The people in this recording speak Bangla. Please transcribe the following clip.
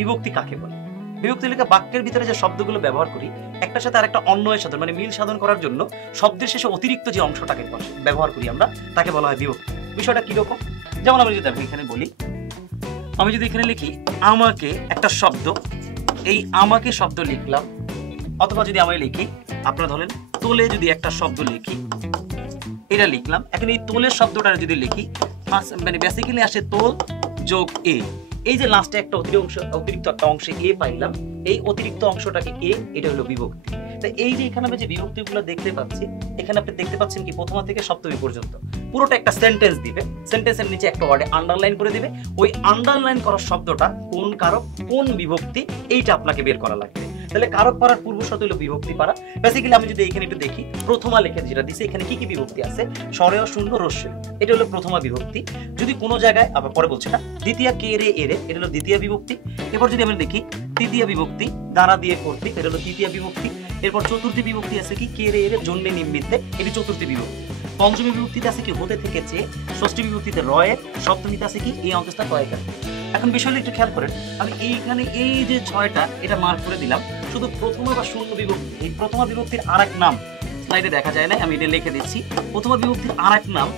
বিভক্তি কাকে বলে? বিভক্তি লেখা বাক্যের ভিতরে যে শব্দগুলো ব্যবহার করি একটার সাথে আরেকটা অন্বয় সাধন মানে মিল সাধন করার জন্য শব্দের শেষে অতিরিক্ত যে অংশটাকে ব্যবহার করি আমরা তাকে বলা হয় বিভক্তি। বিষয়টা কিরকম? যেমন আমি যদি এখানে বলি, আমি যদি এখানে লিখি আমাকে একটা শব্দ, এই আমাকে শব্দ লিখলাম, অথবা যদি আমি লিখি আপনারা ধরেন তোলে যদি একটা শব্দ লিখি, এটা লিখলাম। এখন এই তোলের শব্দটা যদি লিখি মানে বেসিক্যালি আসে তোল যোগ এ, এই যে লাস্টে একটা অতিরিক্ত একটা অংশে এ পাইলাম, এই অতিরিক্ত অংশটাকে এ, এটা হলো বিভক্তি। তাই এই যে এখানে আমি যে বিভক্তিগুলো দেখতে পাচ্ছি, এখানে আপনি দেখতে পাচ্ছেন কি প্রথমা থেকে সপ্তমী পর্যন্ত পুরোটা একটা সেন্টেন্স দিবে, সেন্টেন্সের নিচে একটা ওয়ার্ডে আন্ডারলাইন করে দিবে, ওই আন্ডারলাইন করার শব্দটা কোন কারক কোন বিভক্তি এইটা আপনাকে বের করা লাগবে। তাহলে কারক পারার পূর্ব শর্ত হলো বিভক্তি পারা। বেসিক্যালি আমি যদি এখানে একটু দেখি প্রথমা লেখে যেটা দিছে এখানে কি কি বিভক্তি আছে, স্বরেয় শূন্য রস্যই, এটা হলো প্রথমা বিভক্তি। যদি কোনো জায়গায় আবার পরে বলছি না, দ্বিতীয় কে রে এরে, এটা হলো দ্বিতীয় বিভক্তি। এরপর যদি আমরা দেখি তৃতীয় বিভক্তি দ্বারা দিয়ে করতে, এটা হলো তৃতীয় বিভক্তি। এরপর চতুর্থী বিভক্তি আছে কি কে রে এরে জন্যে নিমিত্তে, এটি চতুর্থী বিভক্তি। পঞ্চমী বিভক্তিতে আছে কি হতে থেকে চেয়ে, ষষ্ঠী বিভক্তিতে রয়ে, সপ্তমীতে আছে কি এই অংশটা কয়েক। এখন বিষয়টা একটু খেয়াল করেন, আমি এইখানে এই যে ছয়টা এটা মার্ক করে দিলাম, শুধু প্রথমা বা শূন্য বিভক্তি, এই প্রথমা বিভক্তির আরেক নাম স্লাইডে দেখা যায় না, আমি এটা লিখে দিচ্ছি। প্রথমা বিভক্তির আরেক নাম